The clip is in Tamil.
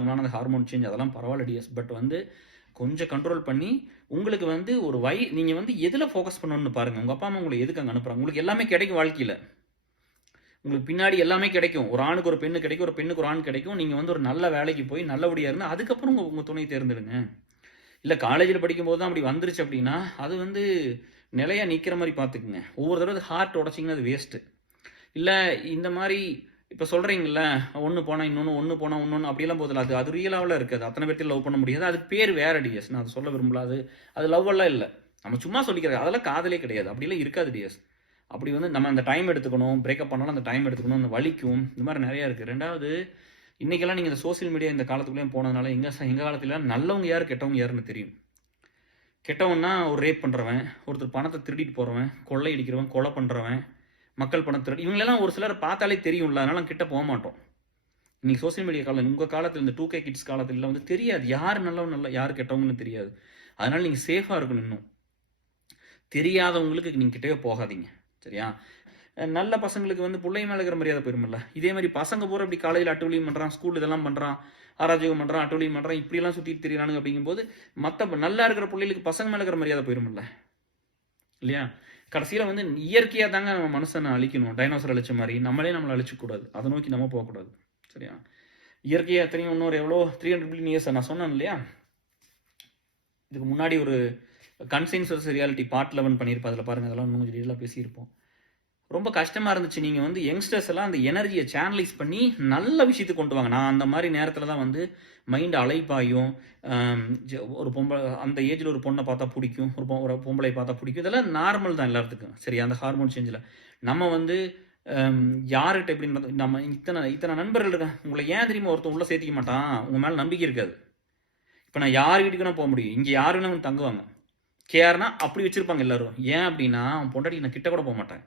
அந்த ஹார்மோன் சேஞ்ச் அதெல்லாம் பரவாயில்ல டிஎஸ். பட் வந்து கொஞ்சம் கண்ட்ரோல் பண்ணி உங்களுக்கு வந்து ஒரு நீங்க வந்து எதுல ஃபோக்கஸ் பண்ணணும்னு பாருங்க. உங்க அப்பா அம்மா உங்களை எதுக்கு அங்க அனுப்புறாங்க? உங்களுக்கு எல்லாமே கிடைக்கும் வாழ்க்கையில. உங்களுக்கு பின்னாடி எல்லாமே கிடைக்கும். ஒரு ஆணுக்கு ஒரு பெண்ணு கிடைக்கும். ஒரு பெண்ணுக்கு ஒரு ஆண் கிடைக்கும். நீங்க வந்து ஒரு நல்ல வேலைக்கு போய் நல்லபடியா இருந்தா அதுக்கப்புறம் உங்க துணையை தேர்ந்தெடுங்க. இல்ல காலேஜ்ல படிக்கும்போது தான் அப்படி வந்துருச்சு அப்படின்னா, அது வந்து நிலையா நிக்கிற மாரி பார்த்துக்குங்க. ஒவ்வொரு தடவ ஹார்ட் உடைச்சீங்கன்னா அது வேஸ்ட்டு. இல்ல இந்த மாரி இப்ப சொல்றீங்கல்ல, ஒண்ணு போனா இன்னொன்னு, ஒண்ணு போனா இன்னொன்னு அப்படியெல்லாம் போதில்ல. அது ரியலாவெல்லாம் இருக்காது. அத்தன பேர்த்தையும் லவ் பண்ண முடியாது. அதுக்கு பேர் வேற டிஎஸ். நான் அத சொல்ல விரும்பல. அது லவ் எல்லாம் இல்ல. நம்ம சும்மா சொல்லிக்கிறது. அதெல்லாம் காதலே கிடையாது. அப்படிலாம் இருக்காது டிஎஸ். அப்படி வந்து நம்ம அந்த டைம் எடுத்துக்கணும். பிரேக்கப் பண்ணாலும் அந்த டைம் எடுத்துக்கணும். அந்த வலிக்கும். இந்த மாரி நெறைய இருக்கு. 2வது இன்னைக்கெல்லாம் நீங்க இந்த சோசியல் மீடியா இந்த காலத்துக்குள்ளேயும் போனதுனால, எங்க காலத்துலலாம் நல்லவங்க யாரு, கெட்டவங்க யாருன்னு தெரியும். கெட்டவன்னா ஒரு ரேப் பண்றவன், ஒருத்தர் பணத்த திருடிட்டு போறவன், கொள்ளை அடிக்கிறவன், கொலை பண்றவன், மக்கள் பணம் திருடி இவங்களெல்லாம் ஒரு சிலர பார்த்தாலே தெரியும்ல. அதனால கிட்ட போமாட்டோம். இன்னைக்கு சோசியல் மீடியா காலம் உங்க காலத்துல இந்த 2K கிட்ஸ் காலத்துல வந்து தெரியாது. யார் நல்லவன் யார் கெட்டவங்கன்னு தெரியாது. அதனால நீங்க சேஃபா இருக்கணும் இன்னும். தெரியாதவங்களுக்கு நீங்க கிட்டவே போகாதீங்க. சரியா? நல்ல பசங்களுக்கு வந்து புள்ளைங்க மேல இருக்கிற மரியாதை போயிரும்ல. இதே மாரி பசங்க பூரா இப்படி காலேஜ்ல அட்டூழியம் பண்றான், ஸ்கூல் இதெல்லாம் பண்றான், அராஜகம் பண்றான், அட்டூழியம் பண்றான், இப்படியெல்லாம் சுத்திட்டு திரியிறானுங்க அப்படிங்கும்போது, நல்லா இருக்கிற புள்ளைகளுக்கு பசங்க மேல இருக்கிற மரியாதை போயிரும்ல. இல்லையா? கடைசியில வந்து இயற்கையா தாங்க நம்ம மனுஷன அழிக்கணும். டைனோசர் அழிச்ச மாரி. நம்மளே நம்மள அழிச்சுக்கக்கூடாது. அத நோக்கி நம்ம போகக்கூடாது. சரியா? இயற்கையா எத்தனையோ இன்னொரு எவ்வளோ 300 பில்லியன் இயர்ஸ் நான் சொன்னேன் இல்லையா? இதுக்கு முன்னாடி ஒரு கன்சென்சஸ் ரியாலிட்டி பார்ட் 11 பண்ணியிருப்பேன். அதில பாருங்க. அதெல்லாம் இன்னும் கொஞ்சம் டீட்டெயிலா பேசியிருப்போம். ரொம்ப கஷ்டமா இருந்துச்சு. நீங்க வந்து யங்ஸ்டர்ஸ் எல்லாம் அந்த எனர்ஜிய சேனலைஸ் பண்ணி நல்ல விஷயத்துக்கு கொண்டு வாங்க. நான் அந்த மாரி நேரத்தில தான் வந்து மைண்ட் அலைப்பாயும். அம் ஒரு அந்த ஏஜ்ல ஒரு பொண்ண பார்த்தா புடிக்கும். ஒரு பொம்பளைய பார்த்தா புடிக்கும். இதெல்லாம் நார்மல் தான் எல்லாத்துக்கும். சரியா? அந்த ஹார்மோன் சேஞ்ச்ல. நம்ம வந்து அம் யார்கிட்ட எப்படி நம்ம இத்தன நண்பர்கள் இருக்காங்க. உங்கள ஏன் தெரியுமா ஒருத்தன் உள்ள சேர்த்துக்க மாட்டான்? உங்க மேல நம்பிக்கை இருக்காது. இப்ப நான் யார் வீட்டுக்கு வேணா முடியும். இங்க யாரு வேணா வந்து தங்குவாங்க. கேஆர்னா அப்படி வச்சிருப்பாங்க எல்லாரும். ஏன் அப்படின்னா, அவன் பொண்டாட்டிக்கு நான் கிட்ட கூட போமாட்டேன்.